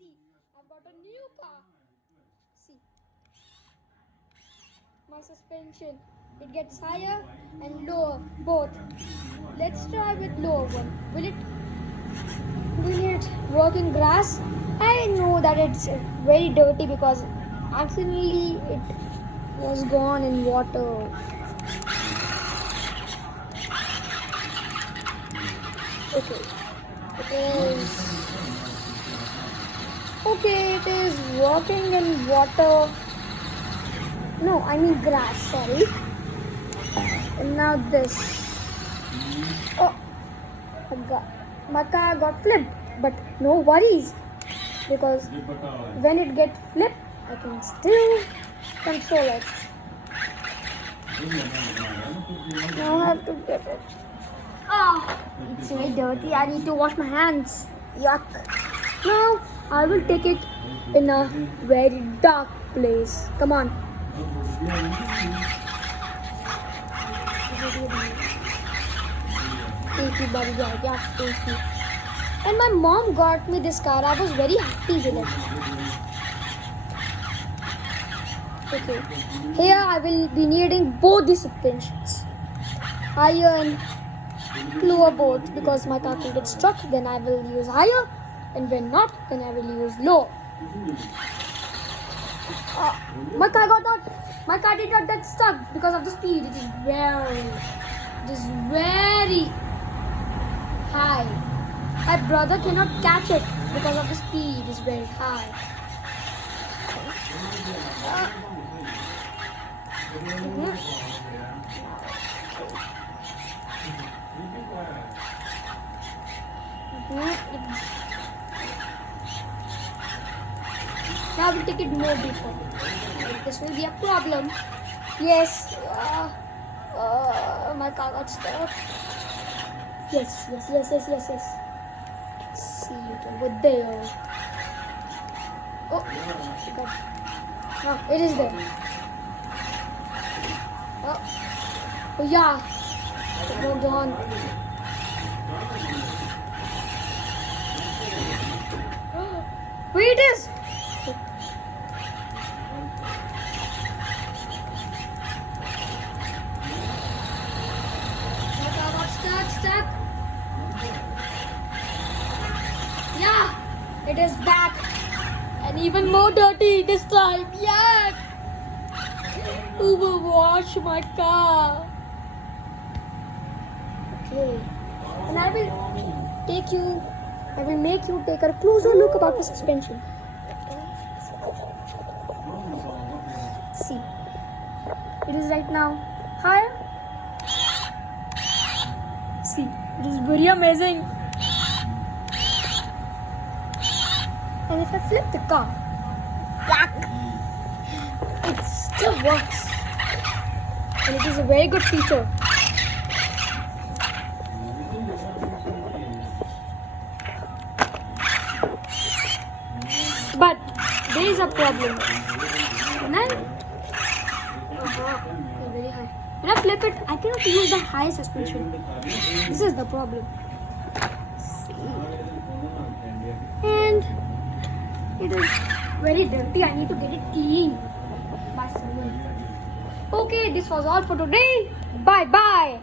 See, I've got a new car. See, my suspension. It gets higher and lower, both. Let's try with lower one. Will it work in grass? I know that it's very dirty because accidentally it was gone in water. Okay. It is working in water. No, I mean grass, sorry. And now this. Oh, my car got flipped, but no worries. Because when it gets flipped, I can still control it. Now I have to get it. It's very dirty. I need to wash my hands. Yuck. Now I will take it in a very dark place. Come on. And my mom got me this car. I was very happy with it. Okay. Here I will be needing both the suspensions. Higher and lower both, because my car can get stuck. Then I will use higher, and when not, then I will use low. My car did not get stuck because of the speed. It is very high. My brother cannot catch it because of the speed is very high. Now we'll take it more deeper. This will be a problem. Yes. My car got stuck. Yes. See it over there. Oh, it is there. Oh yeah. It moved on. Where it is? Stuck. Yeah, it is back. And even more dirty this time. Yeah. Who will wash my car? Okay. And I will make you take a closer look about the suspension. See. It is right now higher. See, it is very amazing. And if I flip the car, it still works. And it is a very good feature. But there is a problem. Very high. When I flip it, I cannot use the high suspension. This is the problem. See. And it is very dirty. I need to get it clean by someone. Okay, this was all for today. Bye.